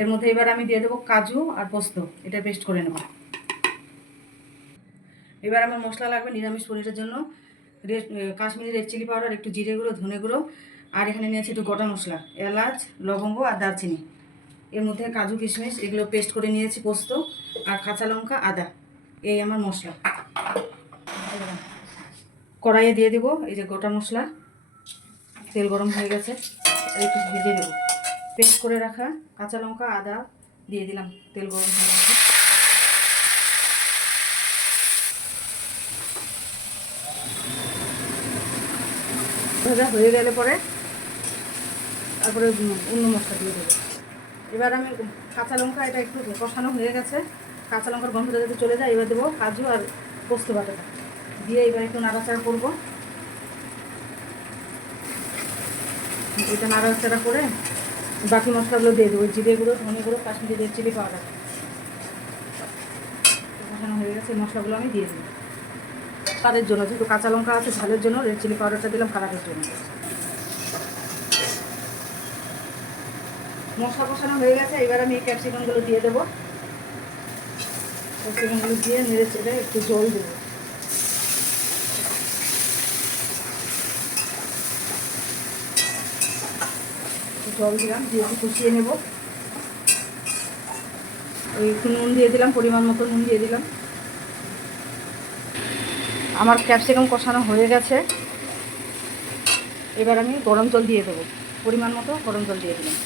এর মধ্যে এবার আমি দিয়ে দেবো কাজু আর পোস্ত, এটা পেস্ট করে নেব। এবার আমার মশলা লাগবে নিরামিষ পনিরের জন্য কাশ্মীরি রেড চিলি পাউডার, একটু জিরে গুঁড়ো, ধনে গুঁড়ো, আর এখানে নিয়েছি একটু গোটা মশলা, এলাচ, লবঙ্গ আর দারচিনি। এর মধ্যে কাজু কিশমিশ এগুলো পেস্ট করে নিয়েছি, পোস্ত আর কাঁচা লঙ্কা, আদা, এই আমার মশলা। কড়াইয়ে দিয়ে দেবো এই যে গোটা মশলা, তেল গরম হয়ে গেছে, একটু ভেজে নেব। পেস্ট করে রাখা কাঁচা লঙ্কা, আদা দিয়ে দিলাম, তেল গরম হয়ে গেছে। ভাজা হয়ে গেলে পরে তারপরে অন্য মশলা দিয়ে দেবো। এবার আমি কাঁচা লঙ্কা, এটা একটু কষানো হয়ে গেছে, কাঁচা লঙ্কার গন্ধটা যাতে চলে যায়, এবার দেবো কাজু আর পোস্ত বাটাটা দিয়ে এবার একটু নাড়াচাড়া করবো। এটা নাড়াচাড়া করে বাকি মশলাগুলো দিয়ে দেবো, জিরে গুঁড়ো, ধনে গুঁড়ো, কাশ্মীরি রেড চিলি পাউডার। কষানো হয়ে গেছে, মশলাগুলো আমি দিয়ে দেবো কালারের জন্য, যেহেতু কাঁচা লঙ্কা আছে ঝালের জন্য রেড চিলি পাউডারটা দিলাম কালারের জন্য। মশলা কষানো হয়ে গেছে, এবার আমি এই ক্যাপসিকামগুলো দিয়ে দেবো। ক্যাপসিকামগুলো দিয়ে নেড়ে চেড়ে একটু জল দেবো। জল দিলাম, দিয়ে একটু কষিয়ে নেব। ওই একটু নুন দিয়ে দিলাম, পরিমাণ মতো নুন দিয়ে দিলাম। আমার ক্যাপসিকাম কষানো হয়ে গেছে, এবার আমি গরম জল দিয়ে দেবো, পরিমাণ মতো গরম জল দিয়ে দিলাম।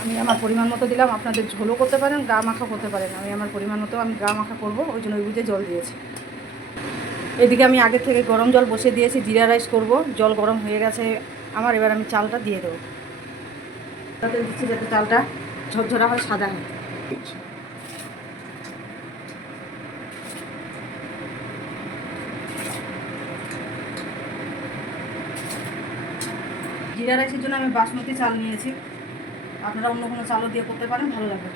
আমি আমার পরিমাণ মতো দিলাম, আপনাদের ঝোলও করতে পারেন, গা মাখা করতে পারেন। আমি আমার পরিমাণ মতো আমি গা মাখা করবো, ওই জন্য ওই বুঝে জল দিয়েছি। এদিকে আমি আগে থেকে গরম জল বসিয়ে দিয়েছি, জিরা রাইস করব, জল গরম হয়ে গেছে আমার। এবার আমি চালটা দিয়ে দেবো, তাতে দিচ্ছি যাতে চালটা ঝরঝরা হয়, সাদা হয়। জিরা রাইসের জন্য আমি বাসমতি চাল নিয়েছি, আপনারা অন্য কোনো চালও দিয়ে করতে পারেন, ভালো লাগবে।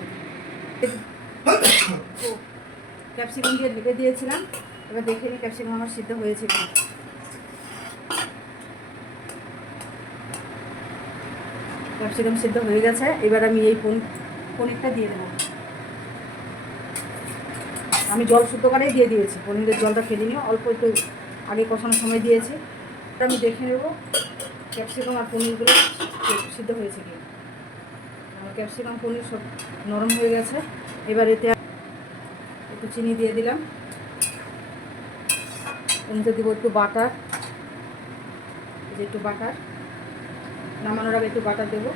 ক্যাপসিকাম দিয়ে ঢেকে দিয়েছিলাম, এবার দেখে নিই ক্যাপসিকাম আমার সিদ্ধ হয়েছে কিনা। ক্যাপসিকাম সিদ্ধ হয়ে গেছে, এবার আমি এই পনিরটা দিয়ে দেবো। আমি জল শুদ্ধ করেই দিয়ে দিয়েছি, পনিরের জলটা ফেলে নিয়ে অল্প একটু আগে কষানোর সময় দিয়েছি। আমি দেখে নেব ক্যাপসিকাম আর পনিরগুলো সিদ্ধ হয়েছে কি। আমার ক্যাপসিকাম পনির সব নরম হয়ে গেছে, এবার এতে একটু চিনি দিয়ে দিলাম। এর মধ্যে দেবো একটু বাটার, এই যে একটু বাটার, নামানোর আগে একটু বাটার দেবো।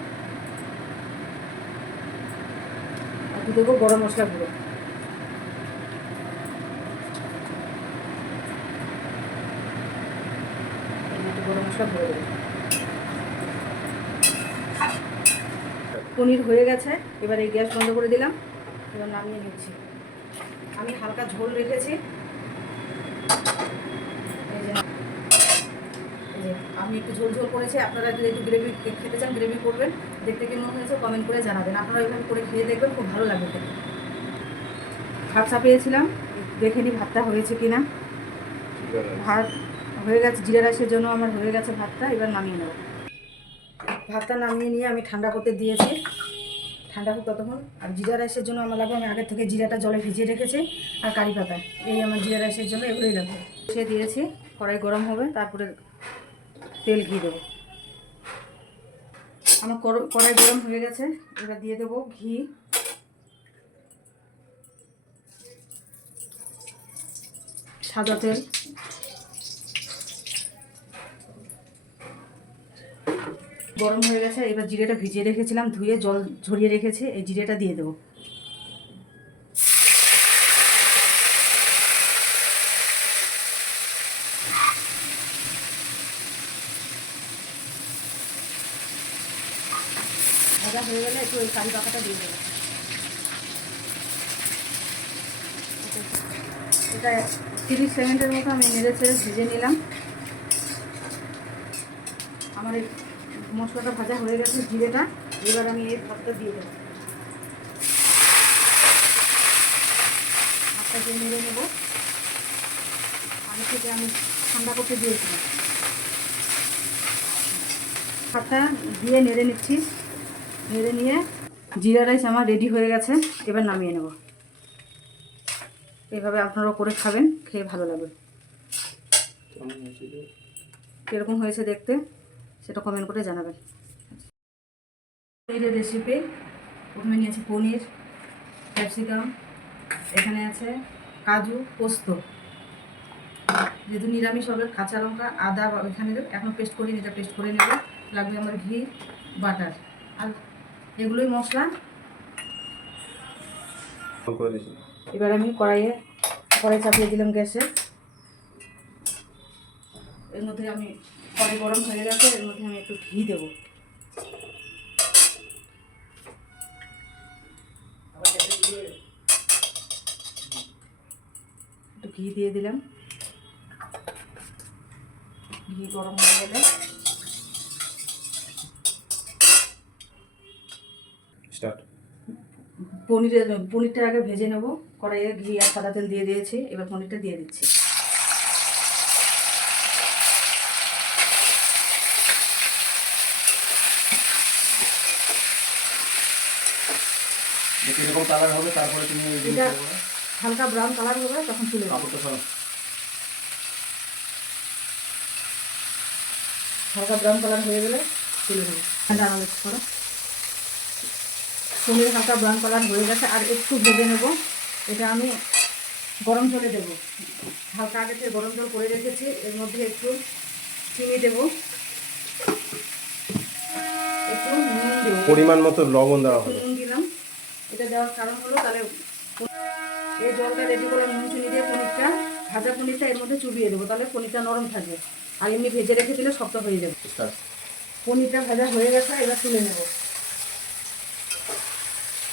আর দেবো গরম মশলা গুঁড়ো। গরম মশলা ভরে দেবো। পনির হয়ে গেছে, এবার এই গ্যাস বন্ধ করে দিলাম, এবার নামিয়ে নিচ্ছি। আমি হালকা ঝোল রেখেছি, এই যে আমি একটু ঝোল ঝোল করেছি। আপনারা যদি একটু গ্রেভি খেতে চান গ্রেভি করবেন, দেখতে কেমন হয়েছে কমেন্ট করে জানাবেন। আপনারা এভাবে করে খেয়ে দেখবেন, খুব ভালো লাগবে খেতে। ভাত চাপিয়েছিলাম, দেখে নিই ভাতটা হয়েছে কিনা। ভাত হয়ে গেছে, জিরা রাইসের জন্য আমার হয়ে গেছে ভাতটা, এবার নামিয়ে নেব। ভাতটা নামিয়ে নিয়ে আমি ঠান্ডা করতে দিয়েছি, ঠান্ডা হোক ততক্ষণ। আর জিরা রাইসের জন্য আমার লাগবে, আমি আগের থেকে জিরাটা জলে ভিজিয়ে রেখেছি, আর কারি পাতা, এই আমার জিরা রাইসের জন্য এগুলোই লাগবে। সে দিয়েছি, কড়াই গরম হবে, তারপরে তেল ঘি দেবো। আমার কড়াই গরম হয়ে গেছে, এবার দিয়ে দেবো ঘি। সাদা তেল, গরম হয়ে গেছে, এবার জিরেটা ভিজিয়ে রেখেছিলাম, ধুয়ে জল ঝরিয়ে রেখেছি, এই জিরেটা দিয়ে দেবো। ভাজা হয়ে গেলে একটু ওই কারি পাতাটা দিয়ে দেবো। এটা 30 সেকেন্ডের মতো আমি নেড়ে ছেড়ে ভেজে নিলাম। আমার এই মশলাটা ভাজা হয়ে গেছে, জিরেটা, এবার আমি এই ভাতটা দিয়ে দেবো। ভাতটা দিয়ে নেড়ে নেবো, আগে থেকে আমি ঠান্ডা করতে দিয়েছিলাম। ভাতটা দিয়ে নেড়ে নিচ্ছি, নেড়ে নিয়ে জিরা রাইস আমার রেডি হয়ে গেছে, এবার নামিয়ে নেব। এইভাবে আপনারাও করে খাবেন, খেয়ে ভালো লাগবে। কীরকম হয়েছে দেখতে সেটা কমেন্ট করে জানাবেন। পনিরের রেসিপি, প্রথমে নিয়েছি পনির, ক্যাপসিকাম, এখানে আছে কাজু, পোস্ত, যেহেতু নিরামিষ হবে, কাঁচা লঙ্কা, আদা এখানে এখনও পেস্ট করিনি, এটা পেস্ট করে নেব। লাগবে আমার ঘি, বাটার, আর এগুলোই মশলা। এবার আমি কড়াই চাপিয়ে দিলাম গ্যাসে। এর মধ্যে আমি কড়াই গরম হয়ে গেছে, এর মধ্যে আমি একটু ঘি দেবো। একটু ঘি দিয়ে দিলাম। ঘি গরম হয়ে গেলে পনিরটা আগে ভেজে নেব। কড়াইয়ে ঘি আর সাদা তেল দিয়ে দিয়েছি, এবার পনিরটা দিয়ে দিচ্ছি। এরকম কালার হবে, তারপরে তুমি এটা হালকা ব্রাউন কালার হবে, তখন তুলে নেব। হালকা ব্রাউন কালার হয়ে গেলে তুলে নেব। পনির হালকা ব্রাউন কালার হয়ে গেছে, আর একটু ভেজে নেব। এটা আমি গরম জলে দেবো, হালকা আগে থেকে গরম জল করে রেখেছি। এর মধ্যে একটু চিনি দেবো, একটু নুন দেবো, পরিমাণ মতো লবণ দেওয়া হবে। নুন দিলাম। এটা দেওয়ার কারণ হলো তাহলে এই জলটা রেডি করে নুন চিনি দিয়ে পনিরটা, ভাজা পনিরটা এর মধ্যে চুবিয়ে দেবো, তাহলে পনিরটা নরম থাকবে। আর এমনি ভেজে রেখে দিলে শক্ত হয়ে যাবে। পনিরটা ভাজা হয়ে গেছে, এবার তুলে নেব।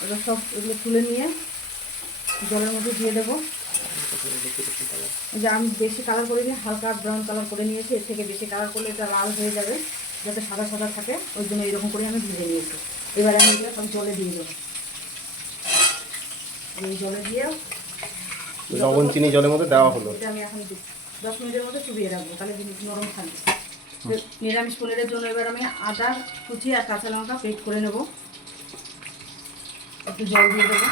এবার সব এগুলো তুলে নিয়ে জলের মধ্যে দিয়ে দেবো। যে আমি বেশি কালার করে নিয়ে হালকা ব্রাউন কালার করে নিয়েছি, এর থেকে বেশি কালার করলে এটা লাল হয়ে যাবে, যাতে সাদা সাদা থাকে, ওই জন্য এইরকম করে আমি ভেজে নিয়েছি। এবার আমি এগুলো সব জলে দিয়ে দেবো। এই জলে দিয়ে লবণ চিনি জলের মধ্যে দেওয়া হলো। এটা আমি এখন 10 মিনিটের মধ্যে চুবিয়ে রাখবো, তাহলে জিনিস নরম থাকবে। নিরামিষ পনিরের জন্য এবার আমি আদা কুচি আর কাঁচা লঙ্কা পেস্ট করে নেব। একটু জল দিয়ে দেবো।